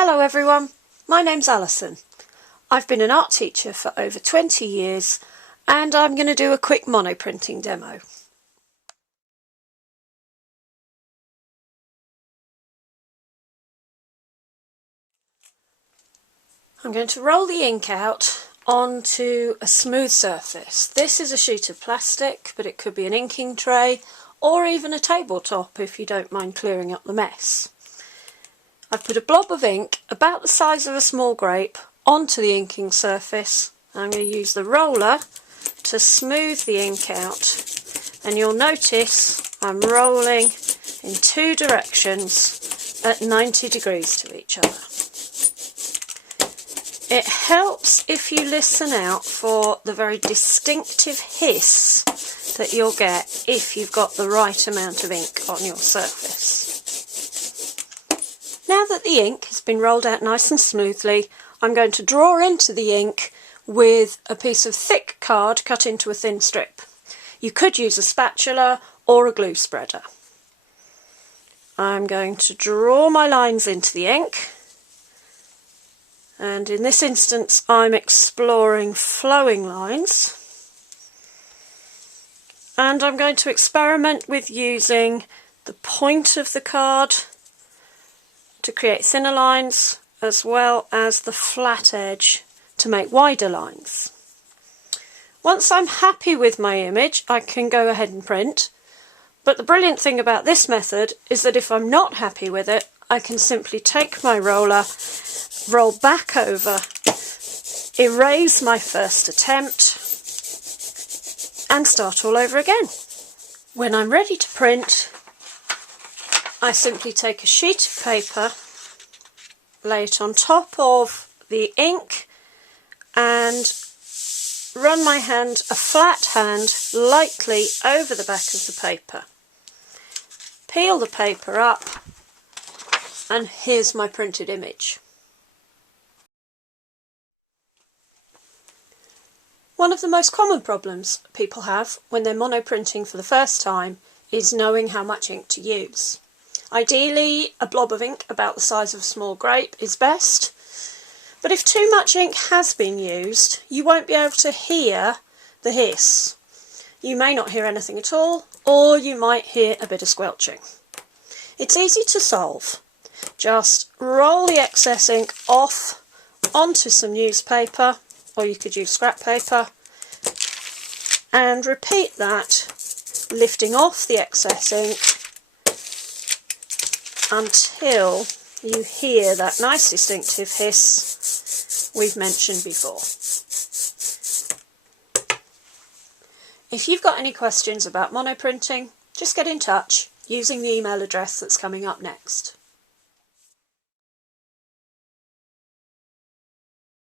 Hello everyone, my name's Alison. I've been an art teacher for over 20 years and I'm going to do a quick monoprinting demo. I'm going to roll the ink out onto a smooth surface. This is a sheet of plastic, but it could be an inking tray or even a tabletop if you don't mind clearing up the mess. I've put a blob of ink about the size of a small grape onto the inking surface. I'm going to use the roller to smooth the ink out, and you'll notice I'm rolling in two directions at 90 degrees to each other. It helps if you listen out for the very distinctive hiss that you'll get if you've got the right amount of ink on your surface. Now that the ink has been rolled out nice and smoothly, I'm going to draw into the ink with a piece of thick card cut into a thin strip. You could use a spatula or a glue spreader. I'm going to draw my lines into the ink, and in this instance I'm exploring flowing lines, and I'm going to experiment with using the point of the card to create thinner lines, as well as the flat edge to make wider lines. Once I'm happy with my image, I can go ahead and print, but the brilliant thing about this method is that if I'm not happy with it, I can simply take my roller, roll back over, erase my first attempt, and start all over again. When I'm ready to print, I simply take a sheet of paper, lay it on top of the ink, and run my hand, a flat hand, lightly over the back of the paper. Peel the paper up, and here's my printed image. One of the most common problems people have when they're monoprinting for the first time is knowing how much ink to use. Ideally, a blob of ink about the size of a small grape is best, but if too much ink has been used, you won't be able to hear the hiss. You may not hear anything at all, or you might hear a bit of squelching. It's easy to solve. Just roll the excess ink off onto some newspaper, or you could use scrap paper, and repeat that, lifting off the excess ink until you hear that nice distinctive hiss we've mentioned before. If you've got any questions about monoprinting, just get in touch using the email address that's coming up next.